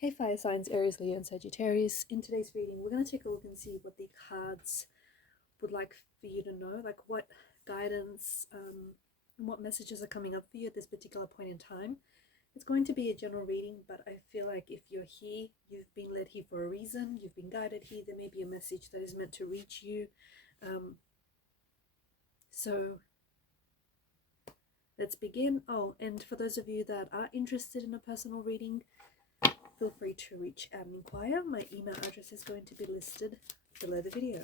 Hey fire signs, Aries, Leo, and Sagittarius. In today's reading, we're going to take a look and see what the cards would like for you to know, like what guidance and what messages are coming up for you at this particular point in time. It's going to be a general reading, but I feel like if you're here, you've been led here for a reason, you've been guided here, there may be a message that is meant to reach you. So let's begin. Oh, and for those of you that are interested in a personal reading, feel free to reach out and inquire. My email address is going to be listed below the video.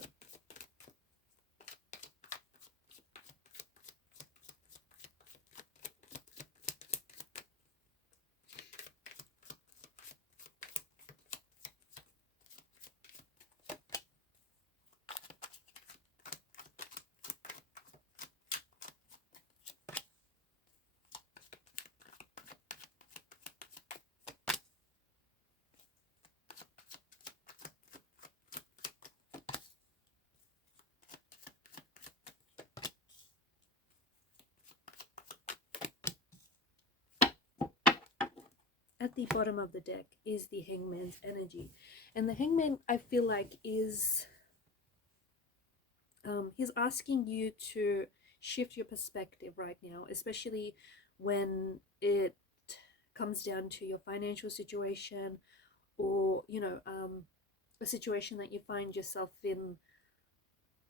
At the bottom of the deck is the Hangman's energy, and the Hangman, I feel like, is he's asking you to shift your perspective right now, especially when it comes down to your financial situation, or a situation that you find yourself in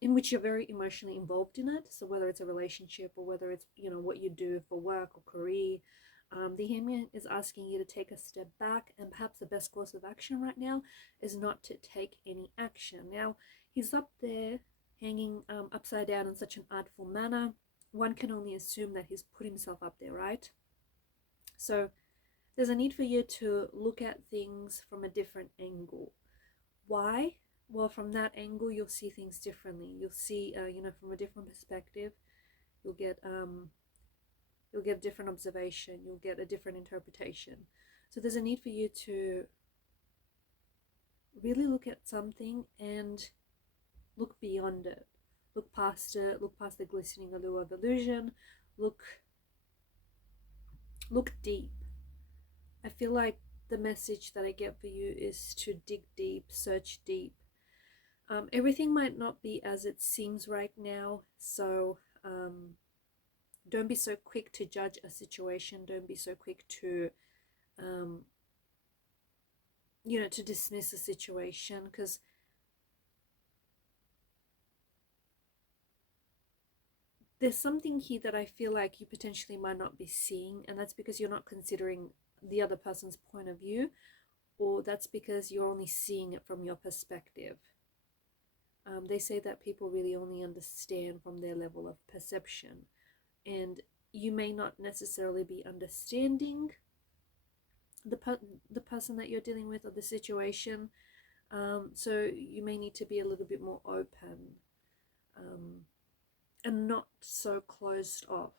which you're very emotionally involved in it. So whether it's a relationship or whether it's what you do for work or career, the Hangman is asking you to take a step back, and perhaps the best course of action right now is not to take any action. Now, he's up there hanging upside down in such an artful manner. One can only assume that he's put himself up there, right? So there's a need for you to look at things from a different angle. Why? Well, from that angle, you'll see things differently. You'll see, from a different perspective. You'll get a different observation. You'll get a different interpretation. So there's a need for you to really look at something and look beyond it. Look past it. Look past the glistening allure of illusion. Look deep. I feel like the message that I get for you is to dig deep, search deep. Everything might not be as it seems right now, so don't be so quick to judge a situation. Don't be so quick to to dismiss a situation, because there's something here that I feel like you potentially might not be seeing, and that's because you're not considering the other person's point of view, or that's because you're only seeing it from your perspective. They say that people really only understand from their level of perception, and you may not necessarily be understanding the person that you're dealing with or the situation, so you may need to be a little bit more open and not so closed off,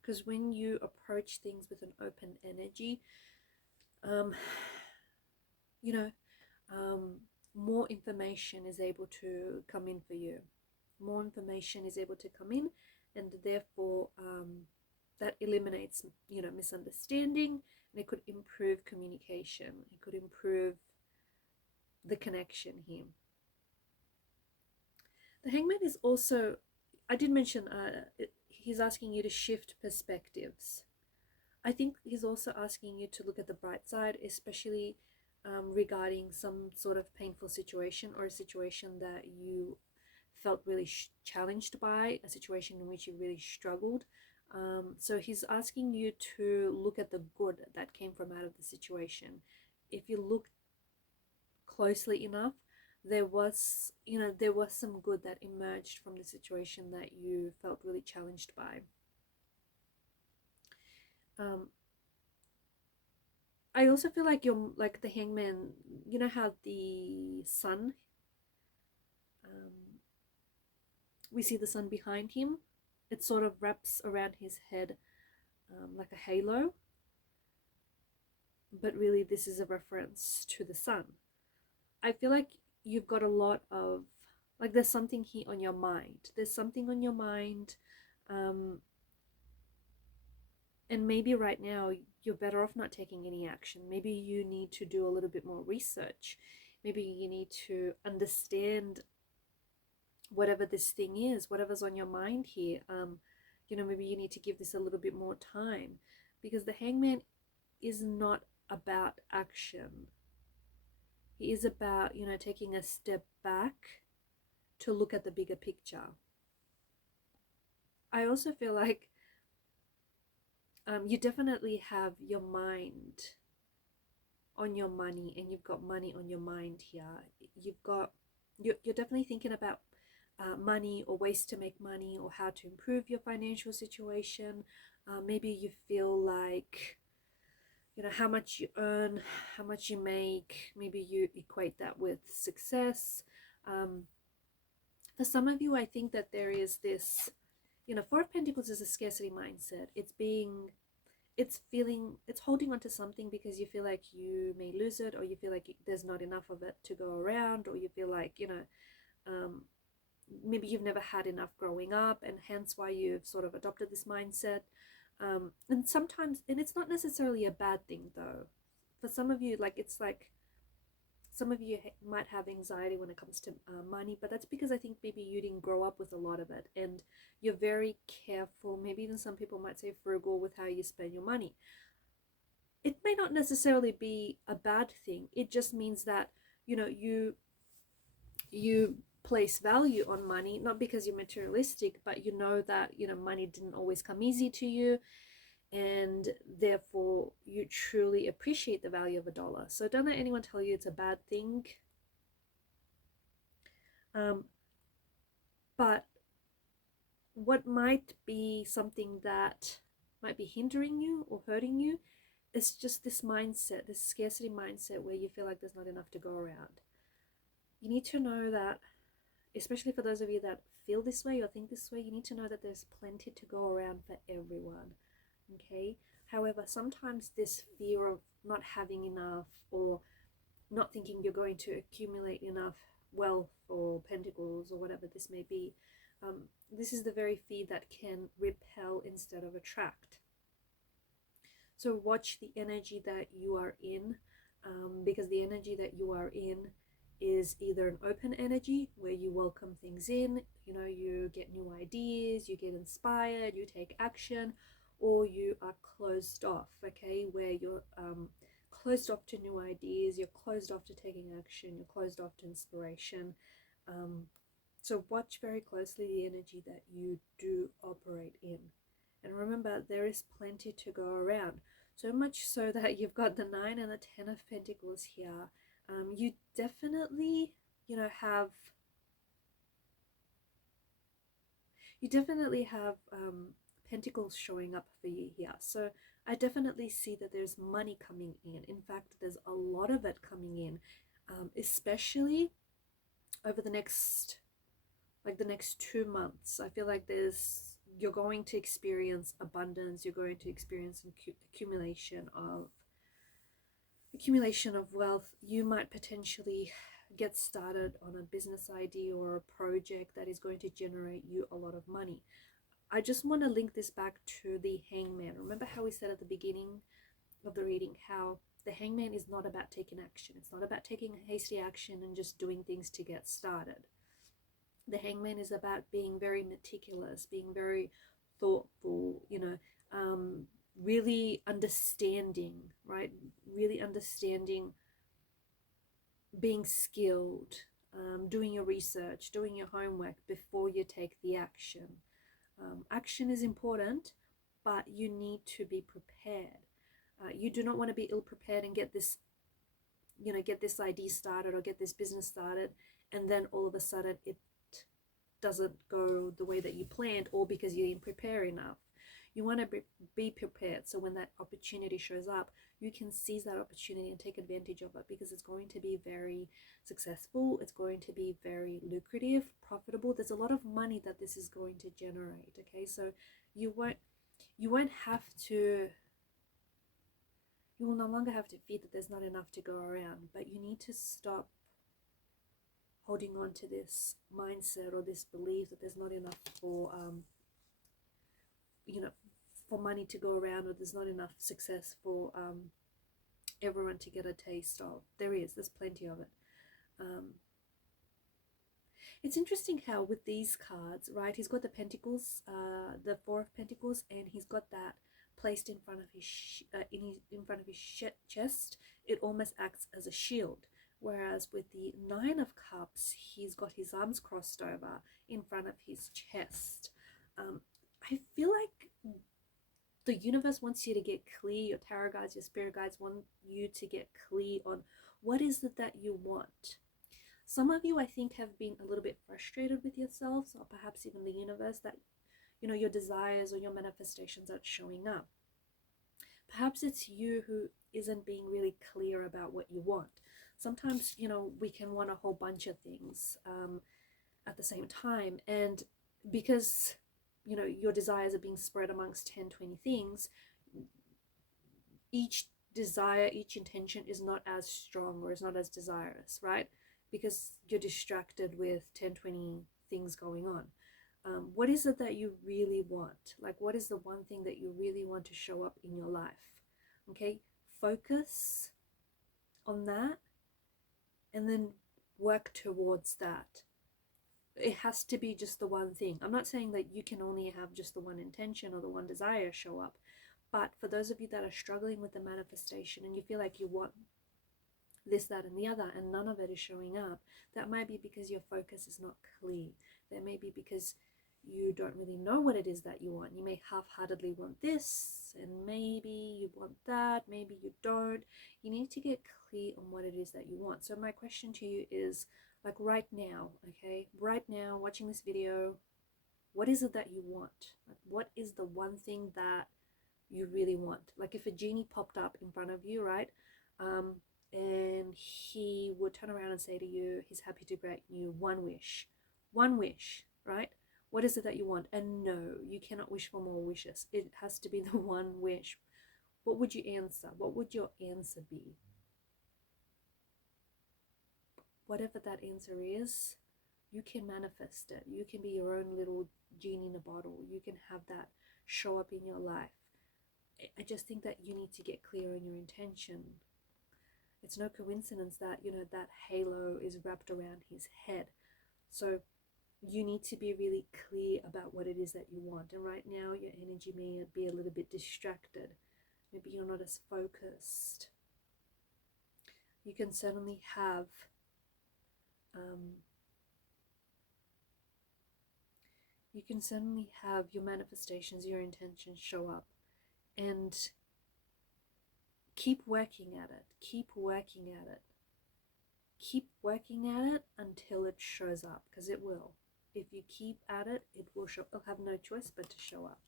because when you approach things with an open energy, more information is able to come in for you. More information is able to come in, and therefore that eliminates misunderstanding, and it could improve communication. It could improve the connection here. The Hangman is also, I did mention, he's asking you to shift perspectives. I think he's also asking you to look at the bright side, especially regarding some sort of painful situation, or a situation that you felt really challenged by, a situation in which you really struggled. So he's asking you to look at the good that came from out of the situation. If you look closely enough, there was some good that emerged from the situation that you felt really challenged by. I also feel like you're like the Hangman. You know how the sun, we see the sun behind him, it sort of wraps around his head like a halo, but really this is a reference to the sun. I feel like you've got a lot of, like, there's something here on your mind. There's something on your mind, and maybe right now you're better off not taking any action. Maybe you need to do a little bit more research. Maybe you need to understand whatever this thing is, whatever's on your mind here. You know, maybe you need to give this a little bit more time, because the Hangman is not about action. He is about, you know, taking a step back to look at the bigger picture. I also feel like you definitely have your mind on your money, and you've got money on your mind here. You're definitely thinking about money, or ways to make money, or how to improve your financial situation. Maybe you feel like, you know, how much you earn, how much you make, maybe you equate that with success. For some of you, I think that there is this, you know, Four of Pentacles is a scarcity mindset. It's holding on to something because you feel like you may lose it, or you feel like there's not enough of it to go around, or you feel like, you know, maybe you've never had enough growing up, and hence why you've sort of adopted this mindset. And sometimes, and it's not necessarily a bad thing though. For some of you, like, it's like some of you might have anxiety when it comes to money, but that's because I think maybe you didn't grow up with a lot of it, and you're very careful. Maybe even some people might say frugal with how you spend your money. It may not necessarily be a bad thing. It just means that, you know, you place value on money, not because you're materialistic, but you know that, you know, money didn't always come easy to you, and therefore you truly appreciate the value of a dollar. So don't let anyone tell you it's a bad thing. But what might be something that might be hindering you or hurting you is just this mindset, this scarcity mindset, where you feel like there's not enough to go around. You need to know that, especially for those of you that feel this way or think this way, you need to know that there's plenty to go around for everyone. Okay? However, sometimes this fear of not having enough, or not thinking you're going to accumulate enough wealth or pentacles or whatever this may be, this is the very fear that can repel instead of attract. So watch the energy that you are in, because the energy that you are in is either an open energy where you welcome things in, you know, you get new ideas, you get inspired, you take action, or you are closed off, okay, where you're closed off to new ideas, you're closed off to taking action, you're closed off to inspiration. So watch very closely the energy that you do operate in. And remember, there is plenty to go around. So much so that you've got the 9 and the 10 of Pentacles here. You definitely, you know, have Pentacles showing up for you here. So I definitely see that there's money coming in. In fact, there's a lot of it coming in, especially over the next 2 months. I feel like you're going to experience abundance. You're going to experience accumulation of wealth. You might potentially get started on a business idea or a project that is going to generate you a lot of money. I just want to link this back to the Hangman. Remember how we said at the beginning of the reading how the Hangman is not about taking action. It's not about taking hasty action and just doing things to get started. The Hangman is about being very meticulous, being very thoughtful, you know, really understanding, right? Really understanding, being skilled, doing your research, doing your homework before you take the action. Action is important, but you need to be prepared. You do not want to be ill-prepared and get this idea started or get this business started, and then all of a sudden it doesn't go the way that you planned, or because you didn't prepare enough. You want to be prepared, so when that opportunity shows up, you can seize that opportunity and take advantage of it, because it's going to be very successful. It's going to be very lucrative, profitable. There's a lot of money that this is going to generate. Okay, so you will no longer have to fear that there's not enough to go around, but you need to stop holding on to this mindset or this belief that there's not enough for for money to go around, or there's not enough success for everyone to get a taste of. There's plenty of it. It's interesting how with these cards, right, he's got the pentacles, the Four of Pentacles, and he's got that placed in front of his in front of his chest. It almost acts as a shield. Whereas with the Nine of Cups, he's got his arms crossed over in front of his chest. I feel like the universe wants you to get clear. Your tarot guides, your spirit guides want you to get clear on what is it that you want. Some of you, I think, have been a little bit frustrated with yourselves, or perhaps even the universe, that, you know, your desires or your manifestations aren't showing up. Perhaps it's you who isn't being really clear about what you want. Sometimes, you know, we can want a whole bunch of things at the same time. And because, you know, your desires are being spread amongst 10, 20 things, each desire, each intention is not as strong or is not as desirous, right? Because you're distracted with 10, 20 things going on. What is it that you really want? Like, what is the one thing that you really want to show up in your life? Okay, focus on that and then work towards that. It has to be just the one thing. I'm not saying that you can only have just the one intention or the one desire show up, but for those of you that are struggling with the manifestation and you feel like you want this, that, and the other, and none of it is showing up, that might be because your focus is not clear. That may be because you don't really know what it is that you want. You may half-heartedly want this, and maybe you want that, maybe you don't. You need to get clear on what it is that you want. So my question to you is, like, right now, okay, right now, watching this video, what is it that you want? Like, what is the one thing that you really want? Like, if a genie popped up in front of you, right, and he would turn around and say to you, he's happy to grant you one wish, right? What is it that you want? And no, you cannot wish for more wishes. It has to be the one wish. What would you answer? What would your answer be? Whatever that answer is, you can manifest it. You can be your own little genie in a bottle. You can have that show up in your life. I just think that you need to get clear on your intention. It's no coincidence that, you know, that halo is wrapped around his head. So you need to be really clear about what it is that you want. And right now, your energy may be a little bit distracted. Maybe you're not as focused. You can certainly have your manifestations, your intentions show up, and keep working at it. Keep working at it. Keep working at it until it shows up, because it will. If you keep at it, it will show. It'll have no choice but to show up.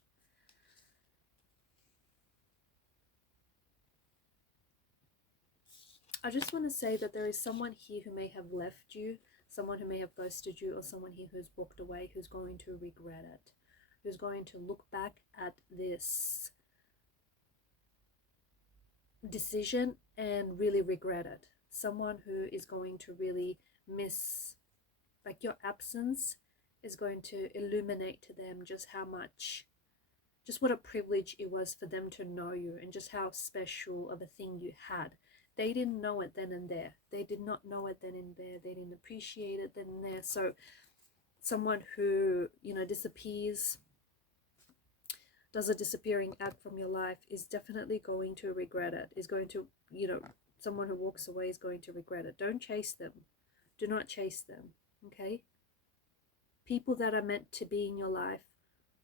I just want to say that there is someone here who may have left you, someone who may have ghosted you, or someone here who's walked away who's going to regret it, who's going to look back at this decision and really regret it. Someone who is going to really miss, like, your absence is going to illuminate to them just how much, just what a privilege it was for them to know you, and just how special of a thing you had. They didn't know it then and there. They did not know it then and there. They didn't appreciate it then and there. So someone who, you know, disappears, does a disappearing act from your life, is definitely going to regret it. Is going to, you know, someone who walks away is going to regret it. Don't chase them. Do not chase them, okay? People that are meant to be in your life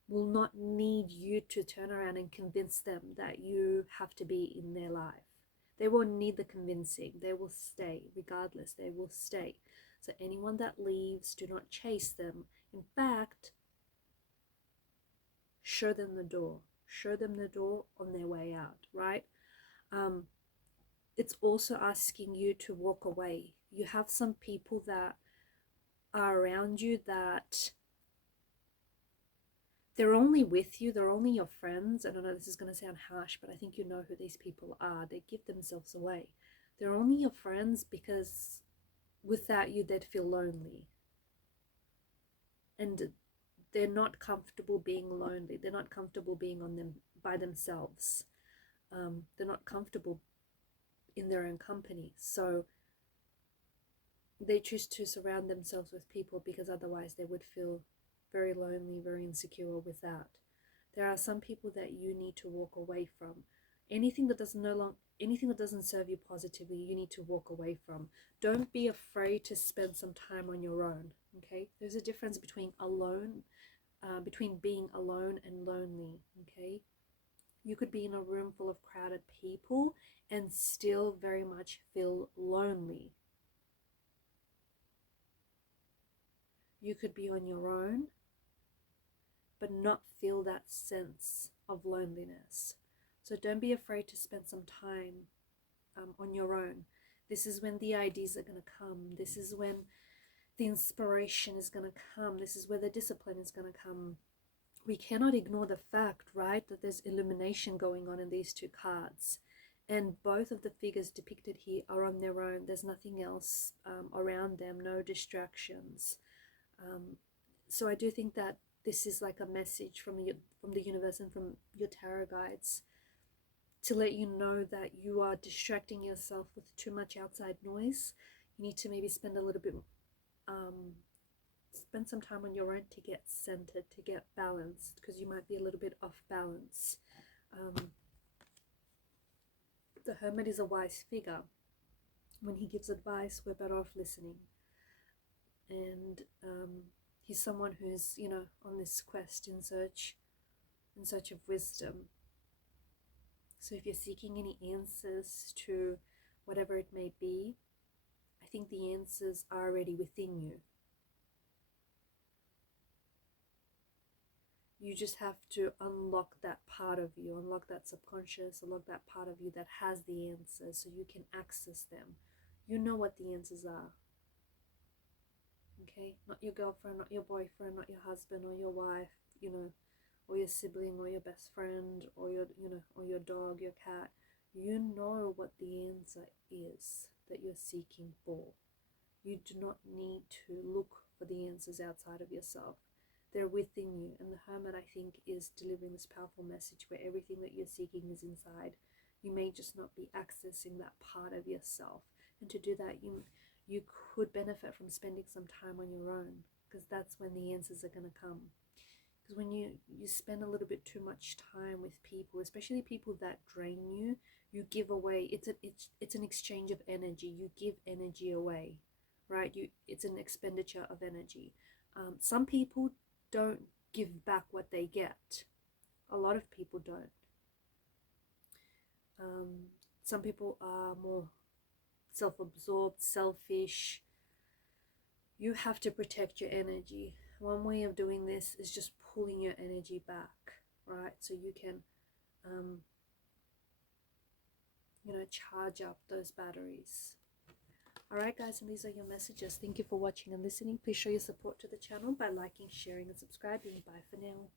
will not need you to turn around and convince them that you have to be in their life. They won't need the convincing. They will stay. Regardless, they will stay. So anyone that leaves, do not chase them. In fact, show them the door. Show them the door on their way out, right? It's also asking you to walk away. You have some people that are around you that they're only with you, they're only your friends. I don't know, this is going to sound harsh, but I think you know who these people are. They give themselves away. They're only your friends because without you, they'd feel lonely. And they're not comfortable being lonely. They're not comfortable being by themselves. They're not comfortable in their own company. So they choose to surround themselves with people because otherwise they would feel very lonely, very insecure without. There are some people that you need to walk away from. Anything that doesn't serve you positively, you need to walk away from. Don't be afraid to spend some time on your own. Okay, there's a difference between being alone and lonely. Okay, you could be in a room full of crowded people and still very much feel lonely. You could be on your own but not feel that sense of loneliness. So don't be afraid to spend some time on your own. This is when the ideas are going to come. This is when the inspiration is going to come. This is where the discipline is going to come. We cannot ignore the fact, right, that there's illumination going on in these two cards. And both of the figures depicted here are on their own. There's nothing else around them, no distractions. So I do think that this is like a message from the universe and from your tarot guides to let you know that you are distracting yourself with too much outside noise. You need to maybe spend a little bit, spend some time on your own to get centered, to get balanced, because you might be a little bit off balance. The Hermit is a wise figure. When he gives advice, we're better off listening. And he's someone who's, you know, on this quest in search of wisdom. So if you're seeking any answers to whatever it may be, I think the answers are already within you. You just have to unlock that part of you, unlock that subconscious, unlock that part of you that has the answers so you can access them. You know what the answers are. Okay, not your girlfriend, not your boyfriend, not your husband or your wife, you know, or your sibling or your best friend or your, you know, or your dog, your cat. You know what the answer is that you're seeking for. You do not need to look for the answers outside of yourself. They're within you. And the Hermit, I think, is delivering this powerful message where everything that you're seeking is inside. You may just not be accessing that part of yourself. And to do that, you could benefit from spending some time on your own, because that's when the answers are going to come. Because when you spend a little bit too much time with people, especially people that drain you, you give away. It's an exchange of energy. You give energy away, right? It's an expenditure of energy. Some people don't give back what they get. A lot of people don't. Some people are more self-absorbed, selfish. You have to protect your energy. One way of doing this is just pulling your energy back, right? So you can, you know, charge up those batteries. Alright guys, and these are your messages. Thank you for watching and listening. Please show your support to the channel by liking, sharing and subscribing. Bye for now.